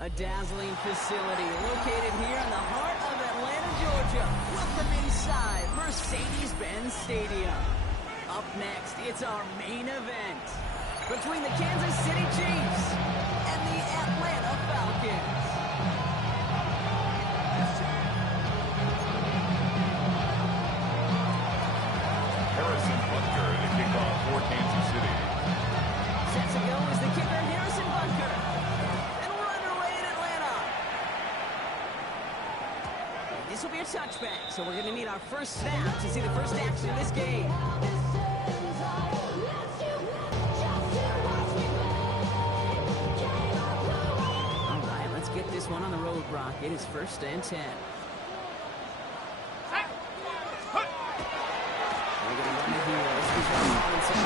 A dazzling facility located here in the heart of Atlanta, Georgia. Welcome inside Mercedes-Benz Stadium. Up next, it's our main event between the Kansas City Chiefs and the Atlanta Falcons. Harrison Butker to kick off for Kansas City. Set to go is the kicker, Harrison Butker. This will be a touchback, so we're going to need our first snap to see the first action of this game. All right, let's get this one on the road, Brock. It is 1st and 10. We're going to run it here. This is Robinson.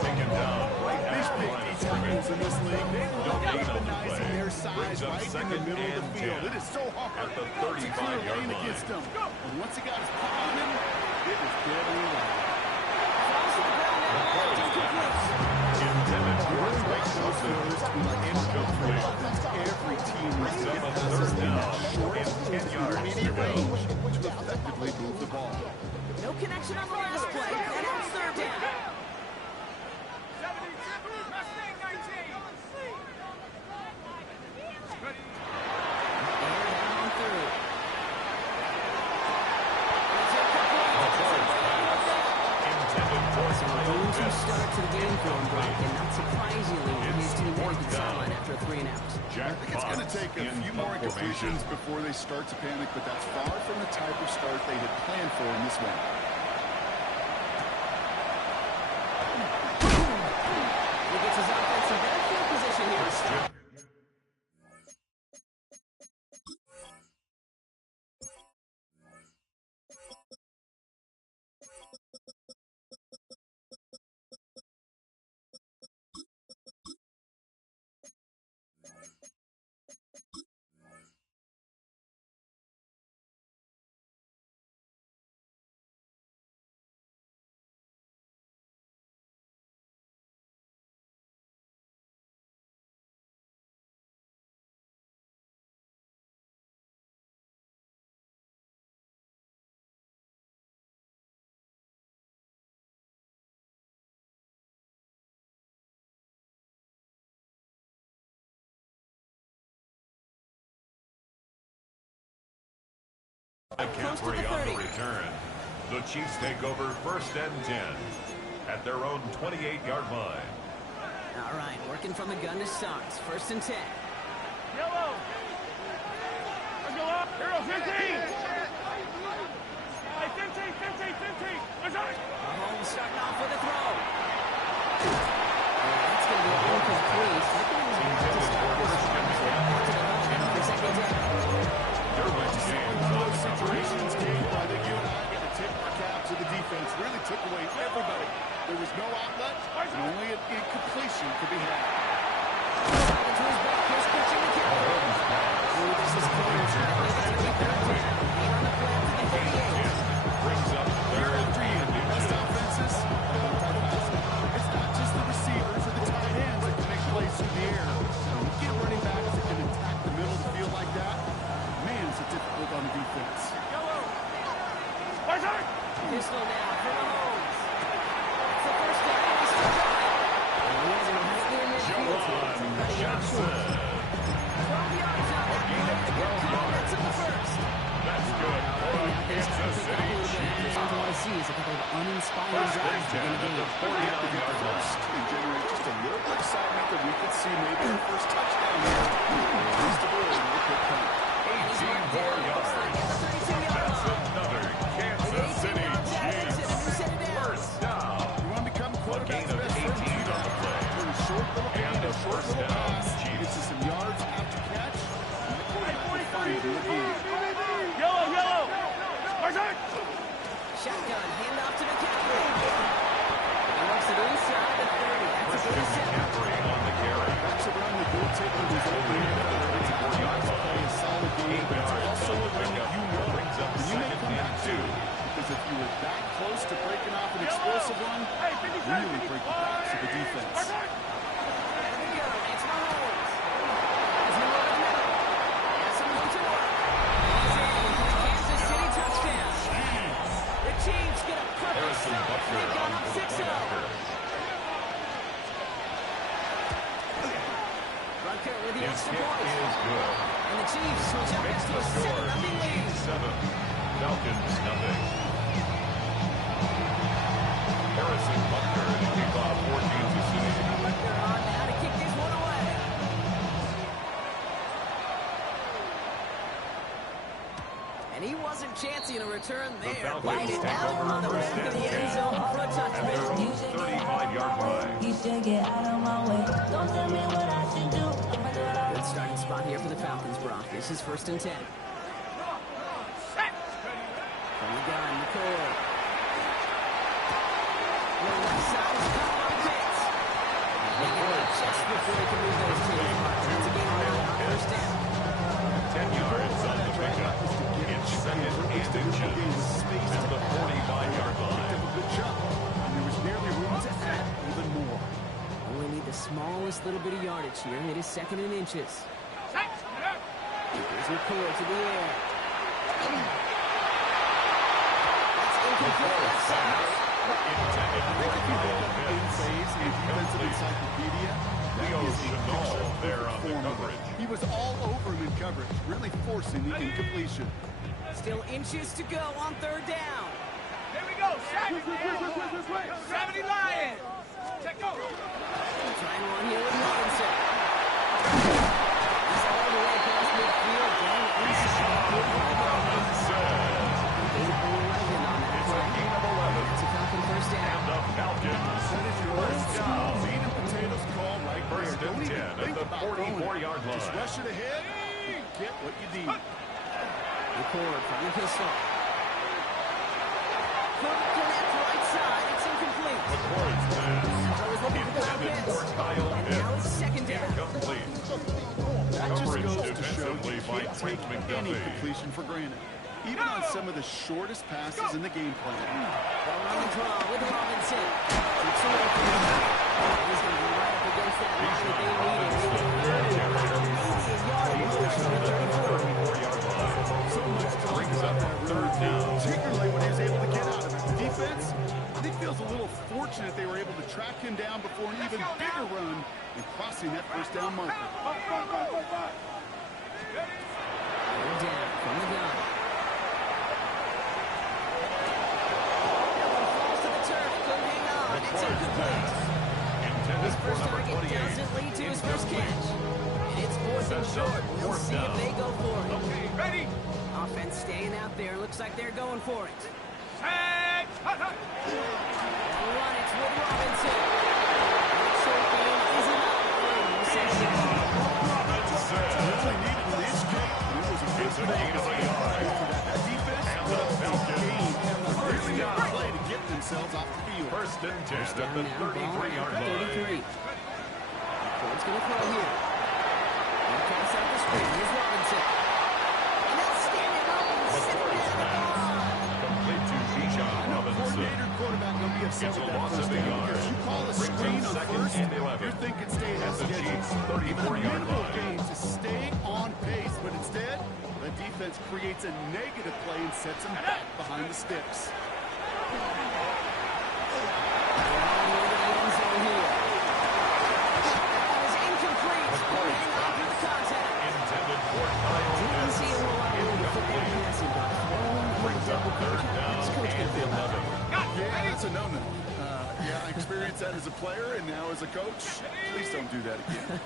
Take him down right at the line of scrimmage. In this league, weaponizing their size right in the middle of the field. It is so hard at the to clear 35-yard lane line. against them. And once he got his paw on him, it was dead on the line. Intended for a quick First incomplete. Every team was Brings up a third down in 10 yards to go. which will effectively move the ball. No connection on the last play, and it's 3rd down. Start to the game for him, Brock, and not surprisingly, his team went to the sideline after a 3-and-out. I think it's going to take a few more incompletions before they start to panic, but that's far from the type of start they had planned for in this one. He gets his offense in better field position here to start. McCaffrey on the return. The Chiefs take over 1st and 10 at their own 28-yard line. All right, working from the gun to start. 1st and 10. Yellow. Let's go up. Hero 15. Hey, 15. Let's go. Mahomes starting off with a throw. That's going to be incomplete. Situations came, I think you and I got to tip our cap to the defense. Really took away everybody. There was no outlet, and only an incompletion could be had. Brings up 3rd and 10. Best offenses, it's not just the receivers or the tight ends that can make plays through the air. When you get running backs that can attack the middle of the field like that, man, is it difficult on defense. Pistol down for Mahomes. It's the first down. He's still going. And he has him right near midfield. Cutting it up short. 12 yards out. That's in the first. That's good for Kansas City Chiefs. What I want to see is a couple of uninspired drives to win the game. 49-yard line. And generate just a little bit of excitement that we could see maybe our first touchdown here. At least a little, and we'll pick that. 18 more yards. Looks like at the 32-yard line. short First little down, pass, Chiefs. gets you some yards after catch, and the quarterback will find you again. Yellow, yellow. Marzak. Shotgun, handoff to McCaffrey. He works it inside the 30. That's a Christian good set. McCaffrey on the carry. Backs around the goal table with his open it's a chance to play a solid game, but it's also a game that you know Brings up and you may second come and back to. 2. Because if you were that close to breaking off an explosive run, Hey, 55, really break the backs of the defense. Marzak. Here we go. It's Mahomes. Has him over the middle. Has him to work. He's in for the Kansas City touchdown. The Chiefs get a perfect Harrison start. Butker They've gone on up for the 6-0. Packers. Butker with the His extra kick point. is good. And the Chiefs will jump Makes into the a score 7-0 lead. 7. Falcons nothing. Harrison Butker to kick off for Kansas City. Butker on now to kick this one away. And he wasn't chancing a return The there. Falcons Light it take out over on the first left of and the end 10. zone for a At their touchdown. own 35-yard line. You should get out of my way. Don't tell me what I should do. I'ma do it all. Good starting spot here for the Falcons, Brock. This is 1st and 10. From the gun, McCoy. The left side is caught by Pitts. McCoy just before he can move those chains, Mark. That's a gain of 9 on 1st down. 10 yards on the pickup. It's second and inches at the 45-yard line. Picked up a good jump, and there was nearly room to add even more. Only need the smallest little bit of yardage here. It is 2nd and inches. Here's McCoy to the air. That's incomplete. That's somehow. Intended for Kyle In Pitts. phase and defensive Incomplete. encyclopedia. That Leo is a Chenal picture there on the form of it. coverage. He was all over him in coverage, really forcing the incompletion. Still inches to go on 3rd down. Here we go. 70 Lions. Check go. Trying one here with Robinson. He's all the way across midfield, down inside. It's a gain of 11. It's a Falcon 1st down. And the Falcons. That is your First old down. school meat and potatoes call right First there. and Don't 10 even at think the about 44-yard going. Just line. rush it ahead and get what you need. McCoy from the pistol. Couldn't connect right side. It's incomplete. McCoy's pass. So he's looking for Kyle Intended Pitts. for Kyle And now it's Pitts. 2nd down. Incomplete. That just Coverage goes to show defensively you by can't Trent take any McDuffie. completion for granted. Even on some of the shortest passes in the game plan. They'll run the draw with Robinson. Keeps away from him. He's going to be right up against that line that they needed. It's a 34-yard line. So much Brings up 3rd down. particularly when he was able to get out of it. The defense, I think, feels a little fortunate they were able to track him down before an even bigger run and crossing that 1st down marker. Third down from the gun. That one falls to the turf. Couldn't hang on. It's incomplete. Intended His for first number target 28. doesn't lead to his first catch. And it's 4th and Sets up short. We'll fourth see if down. they go for it. Okay, ready. Offense staying out there. Looks like they're going for it. Set. Hut, hut. They'll run it with Robinson. That short game is enough for a reception. Really needed an inch kick, and it was a good It's a play. gain of a yard. That defense And put the up a Falcons. game. Really down. good play to get themselves off the field. First and 10 at Down the now, ball 33-yard at line. 33. Ford's going to throw here. And pass out the screen. Here's Robinson. And they'll stand him up and sit him McCoy's down. pass. Complete to Bijan Robinson. Coordinator, quarterback gonna be upset It's a with that loss first of a down yard. because you call a Brings up screen on 2nd first, and 11. you're thinking stay At ahead the Chiefs' 34-yard minimal line. gain to stay on pace, but instead, the defense creates a negative play and sets them back behind the sticks. Intended for Kyle Pitts. Brings up 3rd down and 11. Yeah, that's a no-no. Yeah, I experienced that as a player and now as a coach. Please don't do that again.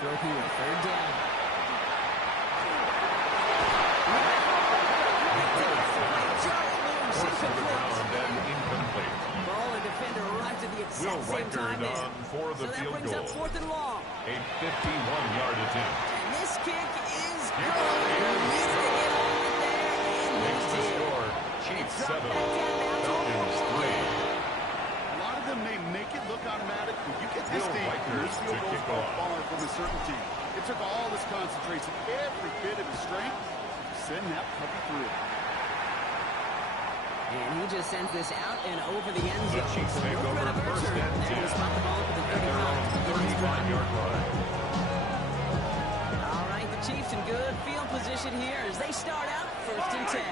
Throw here, 3rd down. Force of the ground and incomplete. Ball and defender right to the Will exact same time Reichard in. on for the So that field brings goal. up 4th and long. A 51-yard attempt. And this kick is Kick good. is Needed to get on it there, and Makes he the did. score Chiefs Drop 7, back down now to Falcons 3. A lot of them may make it look automatic, but you get this Will team, Reichard those field to goals kick are off. far from a certainty. It took all his concentration, every bit of his strength, to send that puppy through. And he just sends this out and over the end The zone. Chiefs So take no over threat of a first return. and They're going to 10 spot the ball at the at their own 35-yard line. All right, the Chiefs in good field position here as they start out 1st and 10.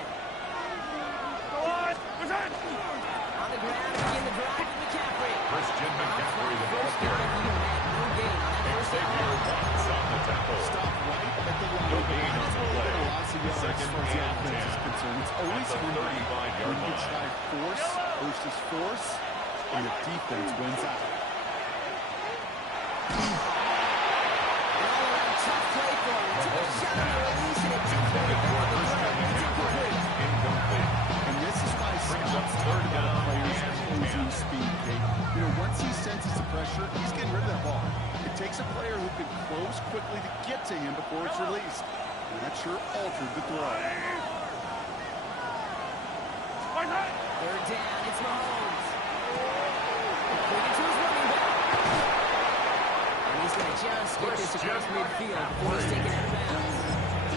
Go on. Present. On the ground to begin the drive with McCaffrey. Christian McCaffrey, the ball First down, carrier. he had no gain on that first Xavier down. Watts on the tackle. Stop right at the line. No gain on the play. Lots of yards as Second far as the and offense is 10 concerned. It's at always the fun 35-yard when you line. try force versus force, and the defense wins out. An all-around tough play for him. Took a shot on the release and it tipped over the back of the play. It's incomplete. Incomplete. And this is why Brings up Scott's third talking about down players and closing 10. speed, Kate. You know, once he senses the pressure, he's getting rid of that ball. It takes a player who can close quickly to get to him before it's released. And that sure altered the throw. Third down, it's Mahomes. Completed to his running back. And he's going to just get this across midfield before he's taken out of bounds.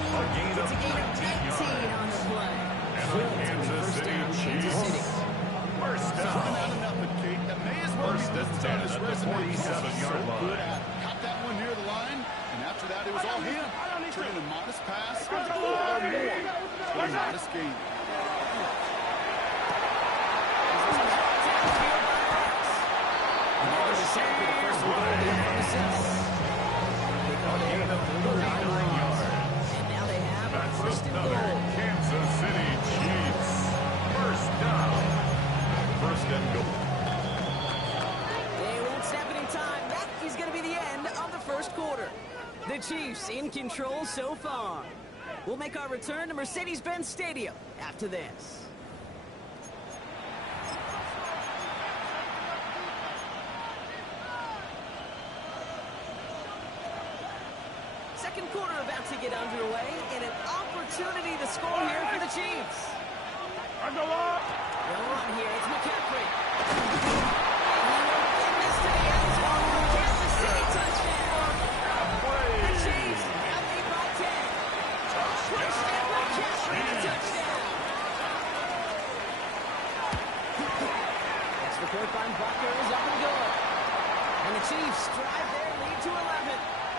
A gain of It's a gain of 19 yards. 19 on the play. And the Kansas First City down, Kansas City. Chiefs. First Not down. nothing, Kate. That may as well First be and listed on 10 his at the resume. 47-yard So good line. at it. Caught that one near the line, and after that, it was all him. Turning a modest pass or more to a modest gain. Another Kansas City Chiefs. First down. First and goal. They won't snap it in time. That is going to be the end of the first quarter. The Chiefs in control so far. We'll make our return to Mercedes-Benz Stadium after this. Second quarter about to get underway, and an opportunity to score here for the Chiefs. Under lock. They'll run here. It's McCaffrey. And he will get this to the end zone for a Kansas City touchdown. The Chiefs now lead by 10. Christian McCaffrey, the touchdown. Extra point by Bucker is up and good. And the Chiefs drive their lead to 11.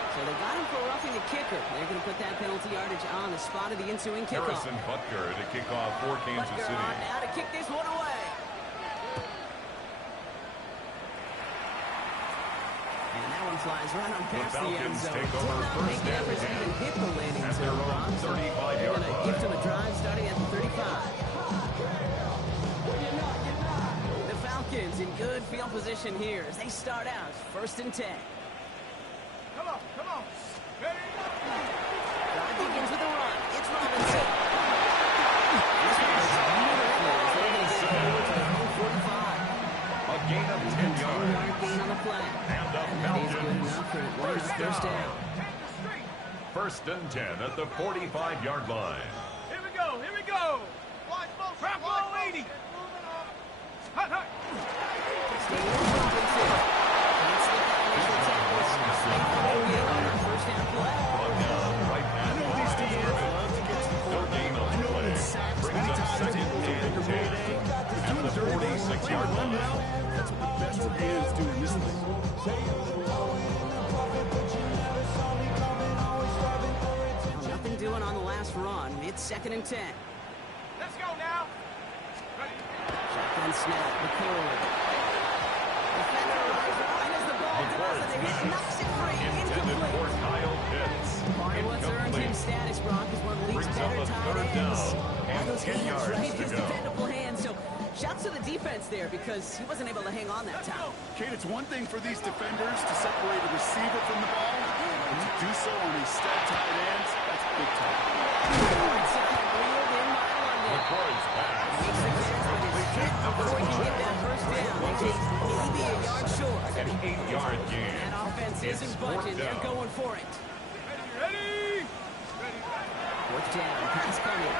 So they got him for roughing the kicker. They're going to put that penalty yardage on the spot of the ensuing kickoff. Harrison Butker to kick off for Kansas Butker City. on now to kick this one away. And that one flies right on past the end Falcons zone. take Did over not first make the and effort to 10 even hit the landing at their zone. own Rob. So 35-yard they're going to gift line. him a drive starting at the 35. The Falcons in good field position here as they start out 1st and 10. Come on, come on. Ready? Drive begins with a run. It's Robinson. This one is beautiful as they're going to get forward to their own 45. A gain of 10 yards. 10-yard gain on the play. And the That is good Falcons. enough for one First first down. down. Take the street. First and 10 at the 45-yard line. Here we go, here we go. Watch both. Trap ball 80. Hut, hut. Staying with Robinson. Can't slip that initial tackle. Straight for the wheel on our first down play. Brought down right at the line of scrimmage. No gain on the play. Brings up second and 10 at the 46-yard line. That's what the best of hands do in this league. Well, nothing doing on the last run. It's 2nd and 10. Let's go now. Ready. Shotgun snap. McCord. Defender arrives behind as the ball does, and the hit knocks it free. Intended for Incomplete. Kyle Pitts. Part of what's earned him Incomplete. status, Brock, is one of the league's Brings up better a tight third ends. down All and those 10 hands, yards right? to His go. dependable hands. So shouts to the defense there because he wasn't able to hang on that time. Kate, it's one thing for these defenders to separate a receiver from the ball, and to do so on a stud tight ends, that's big time. Robinson reeled in by London. McCoy's pass. Makes the catch, but it's hit before he can get that first down. It takes maybe a yard short. An 8-yard gain. That offense isn't budging. They're going for it. Ready? Fourth down, pass coming.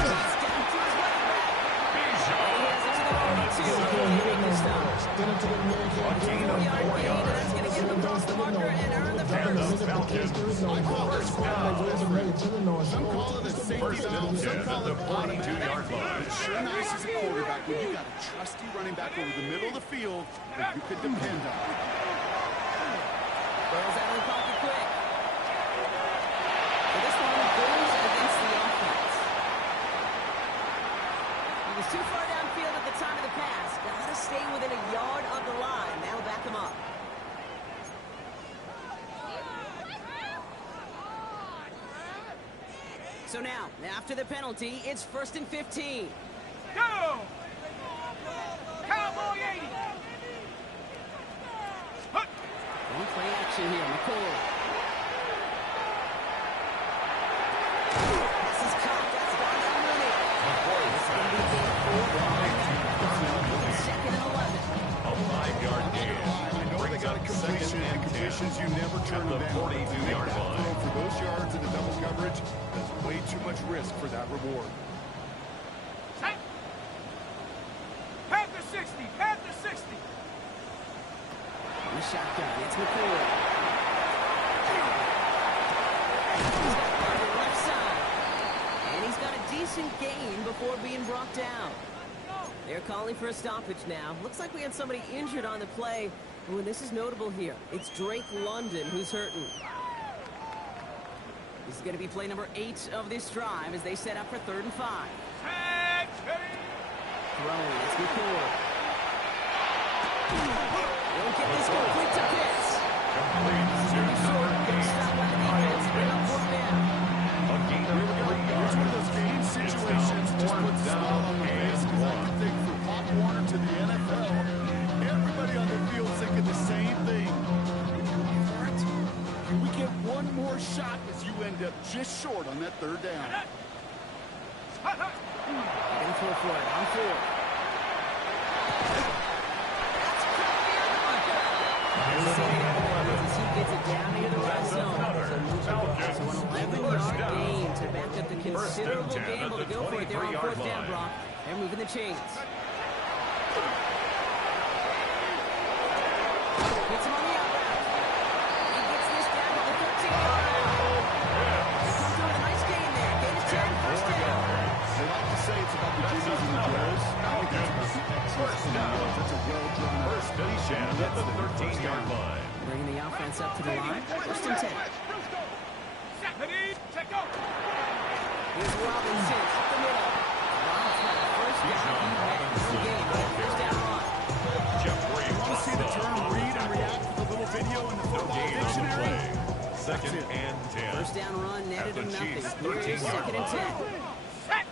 He's down to his running back. He has it to the 42. Can he make the stop? A gain of 4 4-yard gain, and yards. that's going to get them across the marker and earn the And first. the Falcons first down. Some call it a safety First valve, and some 10 call at the it automatic. 42-yard line. It's sure nice as a quarterback when you got a trusty running back over the middle of the field that you could depend on. Rolls out of the pocket quick. So this one goes against the offense. He was too far downfield at the time of the pass. Got to stay within a yard of the line. That'll back him up. So now, after the penalty, it's 1st and 15. Go! Cowboy 80. Huck. One play action here, McCoy. This is caught. That's got to win it. It's going to be a 2nd and 11. A 5-yard gain. I know they got a completion and completions. You never turn At the them down. 42-yard line. For those yards in the double coverage, that's way too much risk for that reward. Set. Panther 60. Panther 60. On the shotgun, it's McCoy. He's got it on the left side. And he's got a decent gain before being brought down. They're calling for a stoppage now. Looks like we had somebody injured on the play. Oh, and this is notable here. It's Drake London who's hurting. This is going to be play number 8 of this drive as they set up for 3rd and 5. Tag. Throwing, it's McCoy. Won't get this complete to Pitts. Complete to Short, number good 8. stop by the defense. Bring up 4th down. A gain of 3 It's yards. one of those game situations that just puts a smile on my face because I can think from Pop Warner to the NFL, everybody on the field thinking the same thing. Can we get one more shot as you end up just short on that 3rd down? Getting full for it on 4th. He gets it down near the red zone. So an 11-yard gain to back up the considerable gamble to go for it there on 4th down, Brock. They're moving the chains. Gets him on the out route. He gets this down to the 13-yard line. They come through with a nice gain there. Gain of 10, 1st down. They like to say it's about the Jimmys and the Joes. I think it's about the X's and the O's. It's a well-drawn out First and 10 at the 13-yard line. Bringing the offense up to the line. 1st and 10. Check out. Here's Robinson up the middle. Robinson, first down. No gain. First down run. Jeffrey You want to see the term read and react with a little video in the No football gain on the dictionary? play. Second and 10. First down run netted At him the nothing. Chiefs' Here's 13-yard 2nd and 10. Set.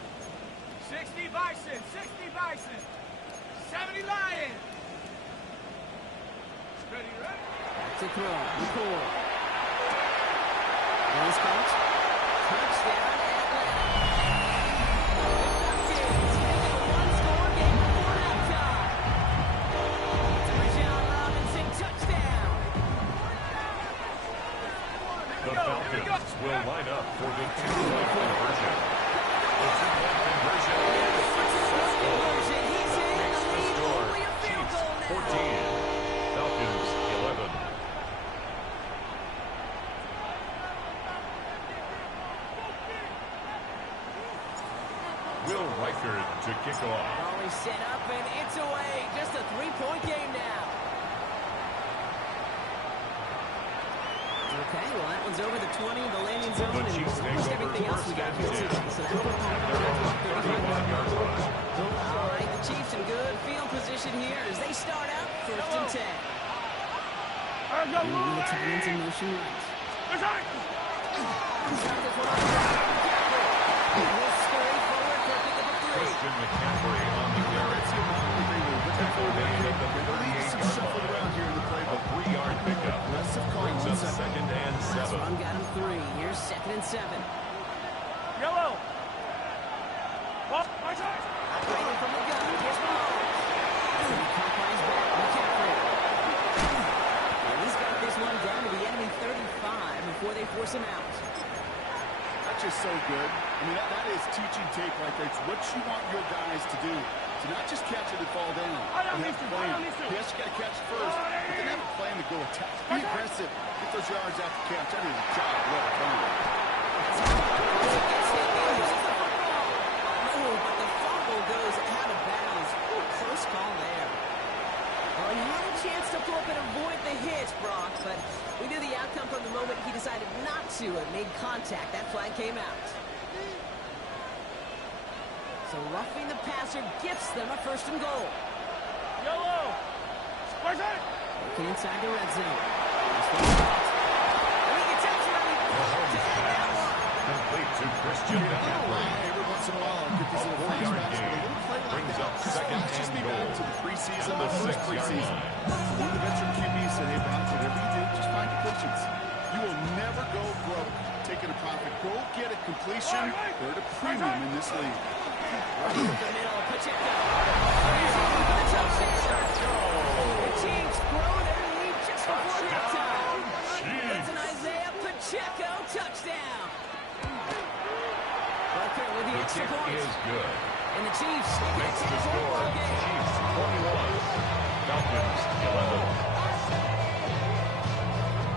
60 Bison. 60 Bison. 70 Lions. Ready. Back to throw. McCoy. He's caught. Touchdown Atlanta. The Falcons make it a one-score game before halftime. It's a Rashawn Robinson touchdown. The Falcons will line up for the 2-point conversion. The 2-point conversion is Conversion. He's in. makes the Lead score. only a field Chiefs goal now. 14, Falcons 11. Will Reichard to kick off. Ball is set up and it's away. Just a 3-point game now. Okay, well that one's over the 20, the landing zone, The Chiefs and take almost over everything else we got here today. So that'll put them At their own 35 35-yard line. All right, the Chiefs in good field position here as they start out 1st and 10. Moving the tight ends in motion right. Start this one off. He'll scurry forward for a pick up a 3. Christian McCaffrey on the carry. Tackle made at the 38-yard Shuffled line. around here in the A playbook. 3-yard pickup brings up 2nd and 7. Last one got him 3. Here's 2nd and 7. Yellow. force him out. That's just so good. I mean, that is teaching tape right there. It's what you want your guys to do. To not just catch it and fall down. And have a plan. Yes, you got to catch it first, but then have a plan to go attack. Be aggressive. Get those yards after catch. That is a job well done. Oh, but the fumble goes out of bounds. Ooh, close call there. Well, he had a chance to pull up and avoid the hit, Brock, but we knew the outcome from the moment he decided not to and made contact. That flag came out. So roughing the passer gifts them a first and goal. Yellow. Looking inside the red zone. And he gets out to that one. Complete to Christian McCaffrey. Every once in a while, I'll get these little flashbacks, but they don't play like Brings that. up second Just and be back goal. to the preseason, At the the first 6-yard preseason. line. One of the veteran QBs said, hey, Brock, whatever you do, just find completions. You will never go broke taking a profit. Go get a completion. They're at a premium in this league. Right in the middle, Pacheco. The team's thrown their lead just before halftime. It's an Isaiah Pacheco touchdown. Booker with the The extra kick point. is good. And the Chiefs get Makes to the the score. football game. Chiefs 21. Falcons 11.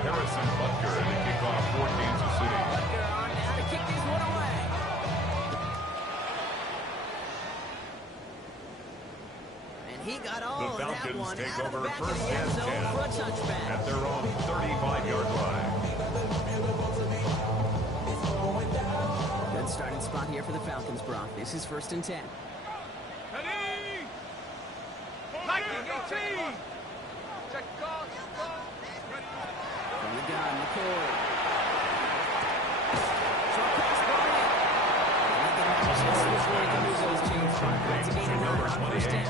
Harrison Butker in the kickoff for Kansas City. Butker on now to kick this one away. And he got all The of that Falcons one take out of the over back of first the end and zone 10 for a touchback. at their own 35-yard line. Good starting spot here for the Falcons, Brock. This is 1st and 10. Ready. Lightning 18. Check goal. From the gun, McCoy. Short pass, Bryant. And they get a chance before he can move those chains. That's a gain of 9 on 1st down.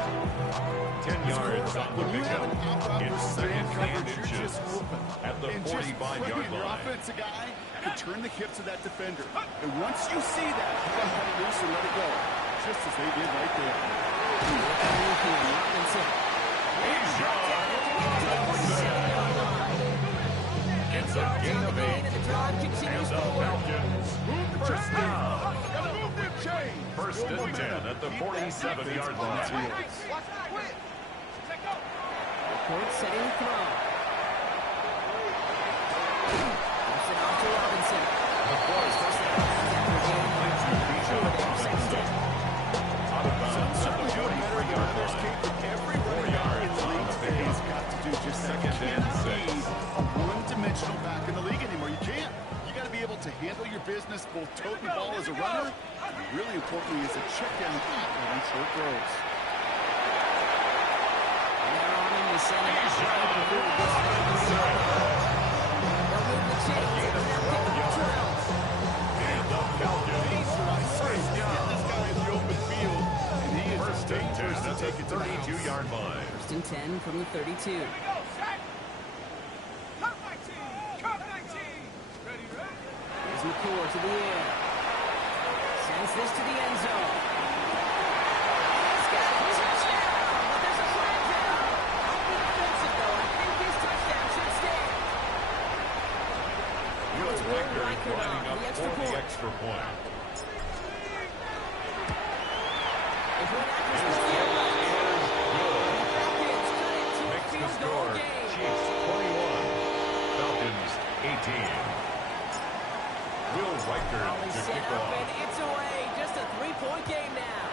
10 yards on the When you have an pickup. out-route It's versus second man and coverage, you're inches just whooping. at the And just 45-yard praying your line. offensive guy can turn the hips of that defender. And once you see that, you got to cut it loose and let it go. Just as they did right there. Robinson. It's a gain of 8. And the drive And continues the forward. Falcons first down. Gotta move them chains. First and 10 at the 47-yard line. Watch that quick. Check go. Court setting the throw. Gives it off to Robinson. McCoy's First down after a gain of 2 down. out of bounds at the 43-yard There's line. Kate, but every running back in the league today has got to do just that. Second You and cannot 6. be a one-dimensional back in the league anymore. You can't. You got to be able to handle your business, both tote the ball as a runner, and really importantly as a check down on short throws. And they're on him to send him out right before he gets to the field. They'll move the chains and they'll pick up 12. And the Falcons first down. This guy in the open field, and he is First and 10 dangerous to at take it the to the house. 32-yard line. First and 10 from the 32. Here we go. Set. Cut 19. Cut 19. Ready, ready. Here's McCoy to the air. Sends this to the end zone. He's got a touchdown, but there's a flag down. I'll be defensive, though. I think his touchdown should stand. Will It's Riker Riker lining on up the extra for the point. extra point. If we're not just going to Falcons cut it to a Makes the field goal score game. Chiefs 21, Falcons 18. Will Riker Always to set kick up, off. and it's away. Just a 3-point game now.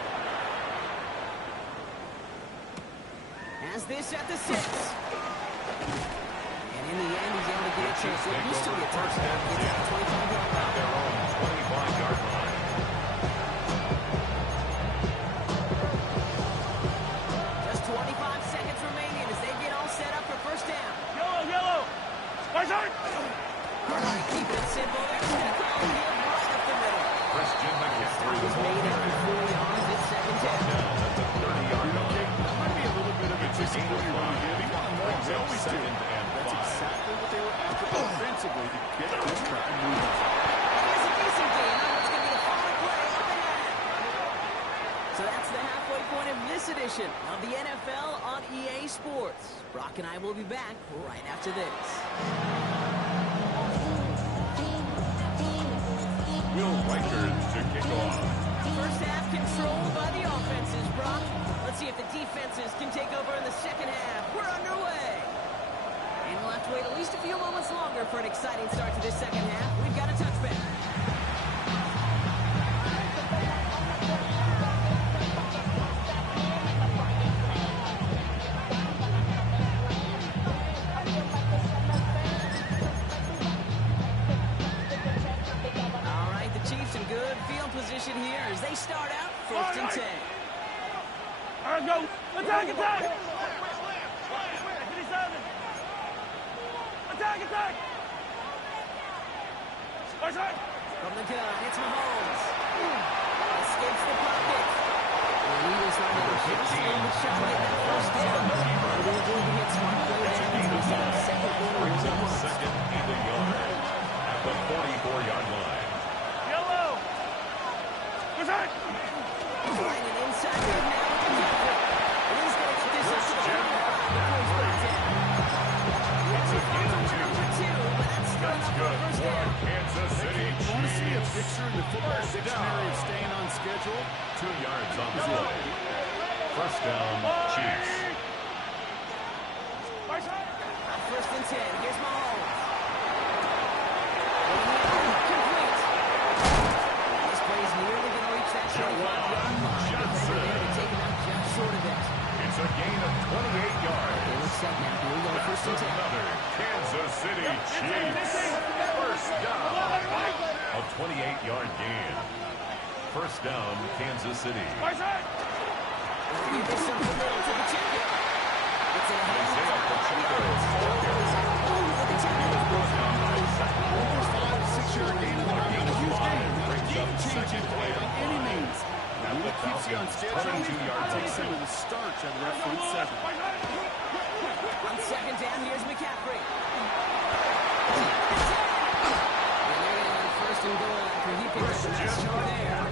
Has this at the 6. And in the end, he's able to get it to Chiefs what take used to be a over first touchdown. and Gets out 25-yard line. Their own 25-yard line. Just 25 seconds remaining as they get all set up for first down. Yellow. Spicer. Keep it simple. They're just going to call it here right up the middle. Christian McCaffrey Was made after 4 yards at second down. down at the 30-yard line. That might be a little bit of a It's a gain of disappointing run 5. here. They want more. Brings They up always do. second and That's 5. exactly what they were after offensively to get this crowd moving. It's a decent game. Now it's going to be a fun play up ahead. So that's the halfway point of this edition of the NFL on EA Sports. Brock and I will be back right after this. strikers to kick off. First half controlled by the offenses, Brock. Let's see if the defenses can take over in the second half. We're underway. And we'll have to wait at least a few moments longer for an exciting start to this second half. We've got a touchback. All right, the Chiefs in good field position here as they start out 1st and 10. All right, go. Attack, attack. Attack, attack. From the gun, it's Mahomes. Escapes the pocket. The Eagles are going to hit team with trying to get that first down. They're going to get smart play downs instead of second Brings up second and a yard at the 44-yard line. Yellow. Attack. Line it inside right now with the captain. And he's going to get this up to the 45 before he's brought down. It's a gain of 2. Number 2, but that's still That's enough for a good first for down. Kansas City I want to see a Chiefs. picture in the football First dictionary down. of staying on schedule. 2 yards on the play. First down, Chiefs. On 1st and 10, here's Mahomes. Complete. This play's nearly going to reach that 25-yard line. Johnson. They're going to take him out just short of it. It's a gain of 28 yards. It looks set now. Here we go, That's 1st and 10. another Kansas City Chiefs. First down. A 28-yard gain. First down, Kansas City. Give this up the middle to Pacheco. It's in a Isaiah Pacheco. Almost 5 to 6 yard gain in the game. A huge game. Not a game-changing play by any means. Now, it keeps you on schedule. 22-yard Takes some of the starch out of that front seven. On 2nd down, here's McCaffrey. And they're going to 1st and goal after he picked up the nice yard there.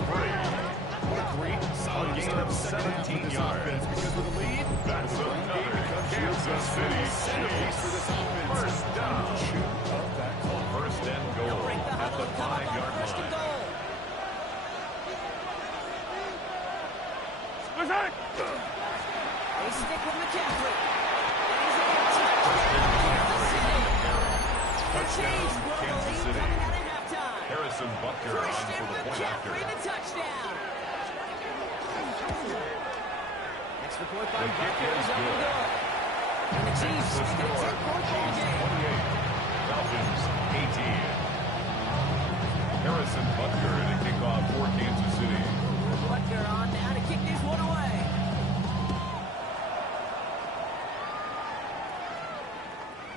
What a great, solid gain start of to the second half 17 of this yards. offense. Because with the lead, That's the run game another becomes Kansas City centerpiece for this offense. First down. Shoot up that clock. First and goal Break the at huddle the and come up on 5-yard 1st and line. goal. They stick with McCaffrey. And he's in a touchdown, Kansas City. The Chiefs blow the Kansas lead City. coming out of halftime. Harrison Butker on Christian for the point after. McCaffrey, the touchdown. Extra point by The kick Butker is is up and good. good. And the Chiefs The make it a score, 10-point ball Chiefs game. 28, Falcons 18. Harrison Butker to kick off for Kansas City. Butker on now to kick this one away.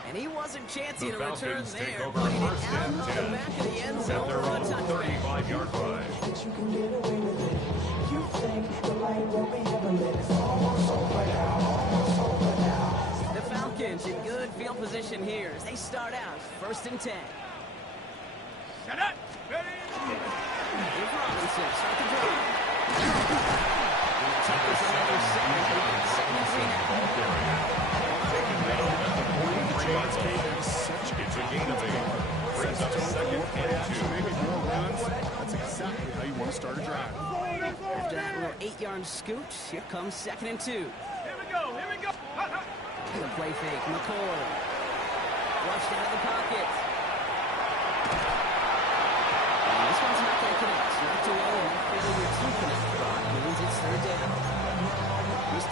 And he wasn't chancy The to return Falcons take there, over putting it 1st out and on the 10 back of the end at zone their for a own touchdown. 35-yard line. You can get away with it. You think the light won't be ever lit. It's almost over now. Almost over now. The Falcons in good field position here as they start out 1st and 10. Shut up. Ready? Here's Robinson, start the drive. And the take us another second and 3 now. Taken down at the 43-yard line. It's a gain of 8. Brings up second and 2. Maybe more runs. That's exactly how you want to start a drive. After that little 8-yard scoot, here comes 2nd and 2. Here we go. Here we go. The play fake, McCoy. Flushed out of the pocket. And this one's not going to connect. Not too well, and failure to connect. Brock means it's 3rd down. This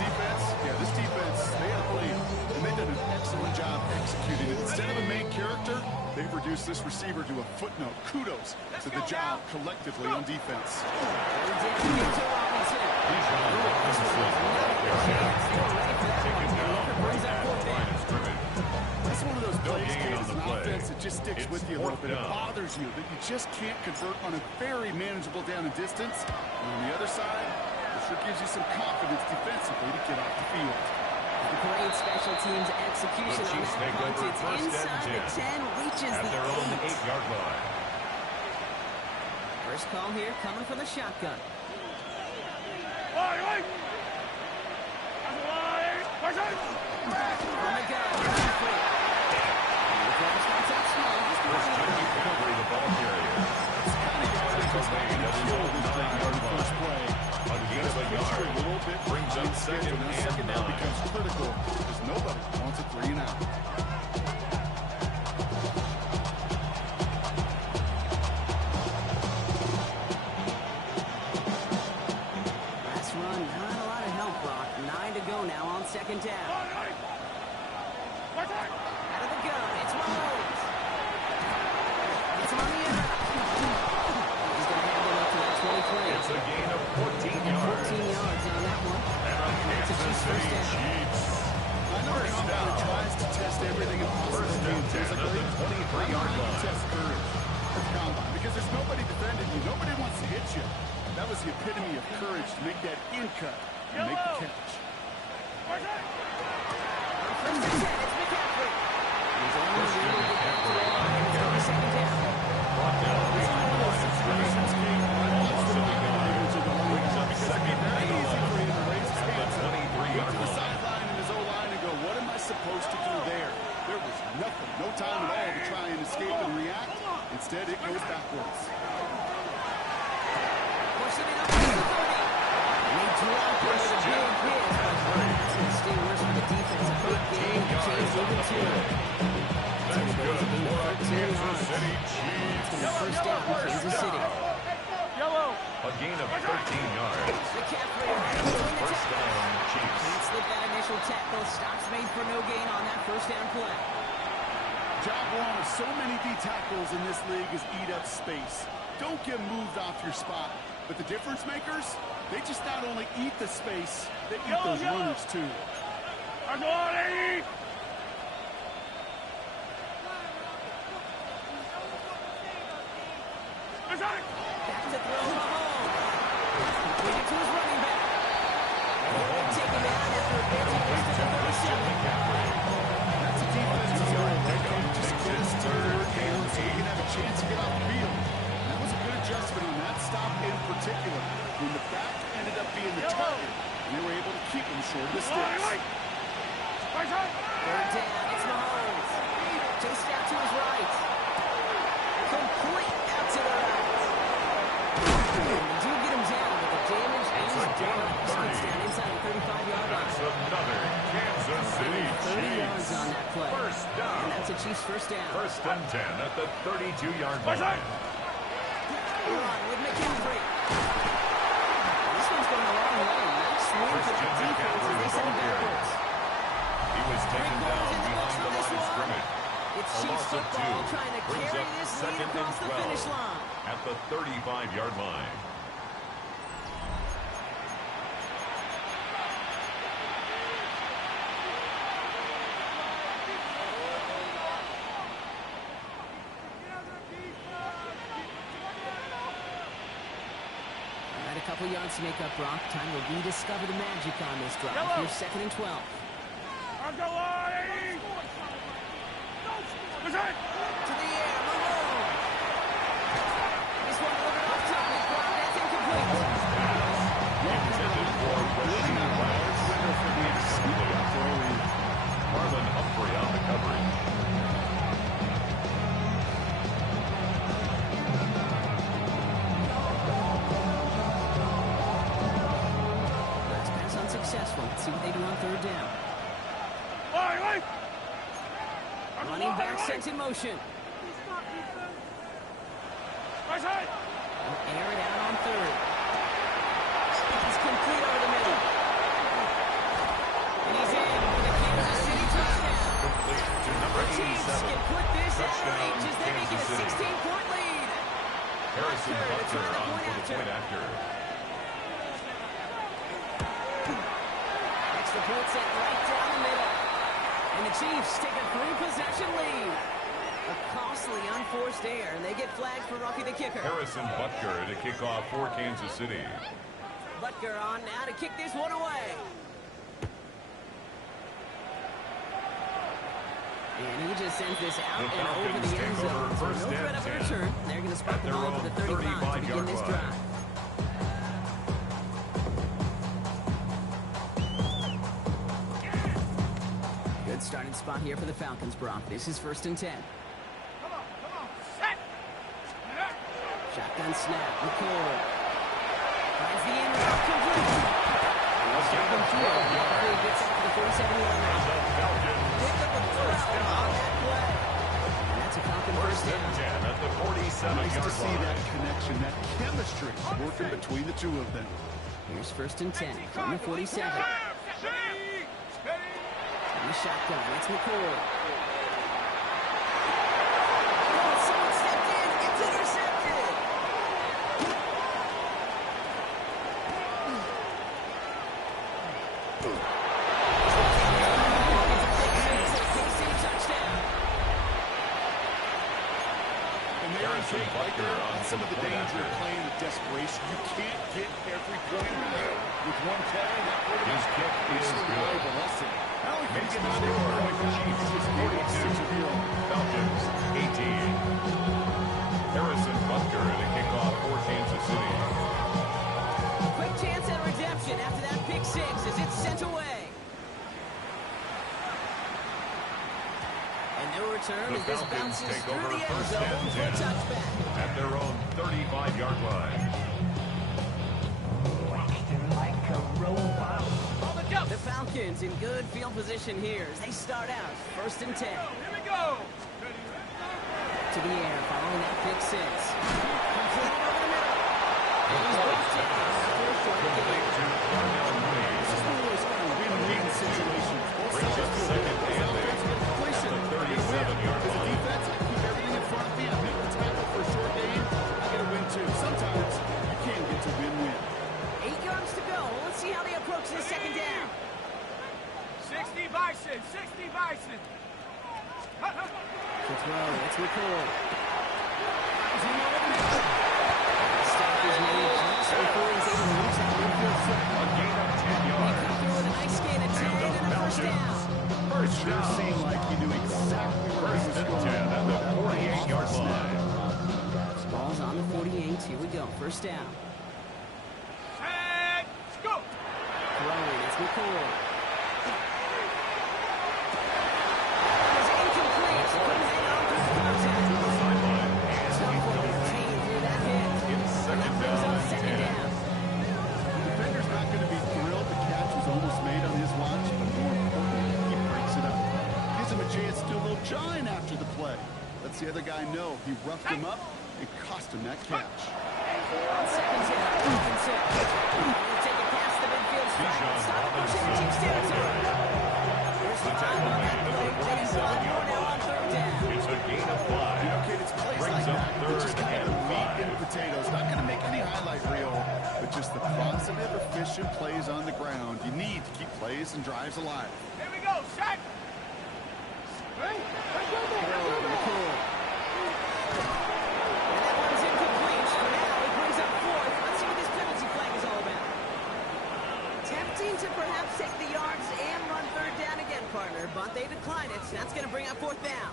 defense, they have played, and they've done an excellent job executing it. Instead of a main character, they've reduced this receiver to a footnote. Kudos to the job collectively on defense. 3rd down, to Robinson. He's on the offensive Chance. They were ready for that Taken one. down. Brings up 4th down. Line is driven. That's one of those No plays, gain Kate, on as the an play. offense that just sticks It's with you a little 4th bit. It down. bothers you that you just can't convert on a very manageable down and distance. And on the other side, it sure gives you some confidence defensively to get off the field. Great special teams execution The on Chiefs that take punt. over It's 1st and inside the 10, reaches At the their own 8. 8-yard line. First call here coming from the shotgun. Wait, wait. From the gun, McCaffrey. And the throw starts out small, just First moving time it. McCaffrey, the ball carrier. It's kind of hard to every little bit Brings up second and and second down 9. becomes critical because nobody wants a 3 and out. Last run, not a lot of help, Brock. 9 to go now on second down. Out of the gun, it's Mahomes. It's on the end. He's going to handle it to that 23. It's a gain of 14 yards. 14 yards on that one. And a Kansas City Chiefs. I know First Combat down. tries to test everything it possibly First and 10 can at physically. the 23-yard I'm not line. test courage at the Combine because there's nobody defending you. Nobody wants to hit you. That was the epitome of courage to make that in cut and make the catch. First and 10, it's McCaffrey. He's only able to get back to the line. It's on the second down. Brought down behind the line of scrimmage. Loss of a yard. Brings up second and 11 at the 23-yard To the line. sideline and his O-line and go, what am I supposed to do there? There was nothing, no time at all to try and escape and react. Instead, it goes backwards. Pushing it up to the 30. And they drop it with a big hit. It's going to stay worse for the defense. A big game to change even two. That's good for a Kansas City It's Chiefs. going to first down for Kansas City. A gain of 13 yards. McCaffrey And the first down, Chiefs. can't slip that initial tackle. Stops made for no gain on that first down play. Job one of so many D tackles in this league is eat up space. Don't get moved off your spot. But the difference makers, they just not only eat the space, they eat those runners too. Back to throw Mahomes. Completed to his running back. Mahomes taken down after a big hit to the 37. That's a defensive zone. They don't just get us to third down so you can have a chance to get off the field. And that was a good adjustment on that stop in particular. When the back ended up being the target, and they were able to keep him short of the sticks. Third down, it's Mahomes. Chased out to his right. Complete out to the right. They do get him down, but the damage is done. This gets down inside the 35-yard line. That's another Kansas City 30 yards Chiefs. on that play. First down. And that's a Chiefs first down. First and 10 at the 32-yard line. Run with McCaffrey. This one's going a long way. Nice swing for the defense as they send him backwards. He was taken down behind the line of scrimmage. It's A Chiefs loss of football 2 trying to brings carry up this lead second and across the 12 finish line. at the 35-yard line. All right, a couple yards to make up, Brock. Time to rediscover the magic on this drive. Here's second and 12. To the air, Mahomes. This one delivered off top. It's Brock. That's incomplete. Intended for Rasheed Rice. Marlon Humphrey on the coverage. Last pass unsuccessful. Let's see what they do on third down. Running back sent in motion. Air it out on third. He's complete over the middle. And he's in for the Kansas City touchdown. Complete to number The Chiefs 87. can put this at Touchdown, reach as they make it a Kansas City. 16-point lead. Harrison Butker to Butker try the on point for the after. point after. Extra point set right down the middle. And the Chiefs take a 3-possession lead. A costly unforced error, and they get flagged for roughing the kicker. Harrison Butker to kick off for Kansas City. Butker on now to kick this one away. And he just sends this out The and over Falcons the end take over zone. So first no and threat of a 10 return. They're going to spot at the their ball to own the 35 to begin 35-yard this line. drive. Good starting spot here for the Falcons, Brock. This is first and 10. Shotgun snap, record. Finds the end route, complete. stop him through. Hopefully he gets out to the 47-yard line. Pick up a first down on that play. And that's a Falcon first down. 10 at the 47-yard line. Nice to see that connection, that chemistry working between the two of them. Here's first and 10 from the 47. In the shotgun, it's McCoy. Oh, someone stepped in. It's intercepted. And there is Jake right there on some of the danger of playing the desperation. You can't get every point with one play. That would have His kick is a good. valuable lesson. Now he Makes can the get score. the Chiefs Chiefs 42. Falcons 18. Harrison Butker to kick off for Kansas City. Quick chance at redemption after that pick six as it's sent away. And no return The as this Falcons bounces take through over the end first zone and for a 10 touchback. at their own 35-yard line. Like a robot. The Falcons in good field position here as they start out first and 10. Here we go. To the air following that pick six. Complete over the middle. And he's brought down after a short Complete gain. to Darnell Mooney. This is one of those kind of win-win situations. Both Brings sides up feel second good. and Offense eight gets completion. at the They win. 37-yard As a line. defense, I keep everything in front of me. I make the tackle for a short gain. I get a win too. Sometimes you can get to win-win. 8 yards to go. Let's see how they approach this second down. 60 Bison, 60 Bison. To throw, it's McCoy. Stop is made just before he's able to reach that midfield circle. A gain of 10 yards. He threw with a nice gain of 10 and a first down. It sure seemed like he knew exactly where he First was and 10 going. at the 48-yard line. Ball's on the 48. Here we go. First down. And go. Throwing, it's McCoy. It's incomplete. Couldn't hang on through the contact. Sideline. Tough one to contain through that hit. It's And that second brings down up and second 10. down. The defender's not going to be thrilled the catch was almost made on his watch, but more importantly, he breaks it up. Gives him a chance to do a little jawing after the play. Lets the other guy know he roughed him up and cost him that catch. On second down, Robinson. He'll take it past the midfield stripe. Stop it pushing the Chiefs territory. Here's the time on that play. Getting one more now on third down. It's a gain of 5. You know, kid, it's plays Brings like up that. third It's just kind of and the meat 5. and potatoes. Not going to make any highlight reel, but just the positive, efficient plays on the ground. You need to keep plays and drives alive. Here we go. Set. McCoy. And that one's incomplete. For now, it brings up fourth. Let's see what this penalty flag is all about. Tempting to perhaps take the yards and run third down again, partner, but they decline it. That's going to bring up fourth down.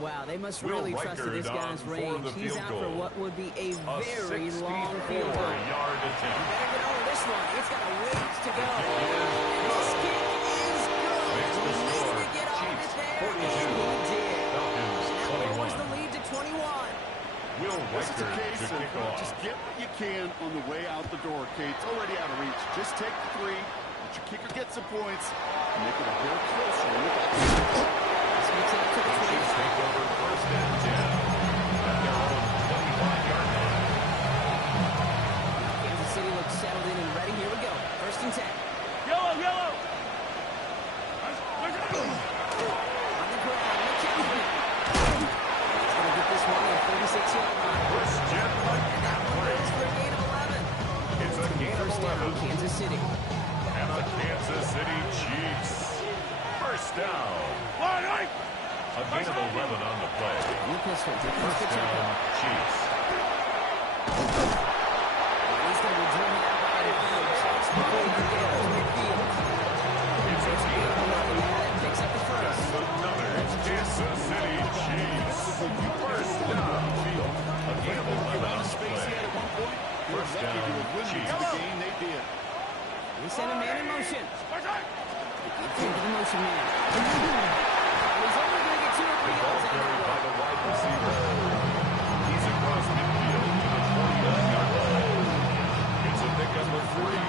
Wow, they must Will really trust in Reichard this guy's on for range. the He's field out for goal. what would be a A very long field goal. 64-yard attempt. Better get over this one. It's got a ways to go. And this kick is good. Makes the He needed score. to get on Chiefs it there, 42. and he did. Falcons And that lowers 21. the lead to 21. Will This is a Reichard case to kick of off. just get what you can on the way out the door, Kate. It's already out of reach. Just take the three, let your kicker get some points, and make it a hair closer. Look at This gets it up to the The Chiefs 25. take over first and 10 at their own 25-yard line. Kansas City looks settled in and ready. Here we go. First and 10. Yellow, yellow. On the ground. McKinley. He's going to get this one at 36-yard line. Christian Mike And that one goes for a gain of 11. It's a gain of First down, 11. Kansas City. And the Kansas City Chiefs. First down. A gain of 11 on the play. New pistol. Here comes First Pacheco. down, Chiefs. And he's going to be driven out by the defenders just before he can get out to midfield. It's a gain of 11. And picks up the first. Another Kansas City Chiefs. First down. A gain of 11 on the play. First down, Chiefs. the game they did. They send a man in motion. He gets into the motion man. He's only going to get 2 or 3 The ball carried by the wide receiver. He's across midfield to the 29-yard line. It's a pickup of 3.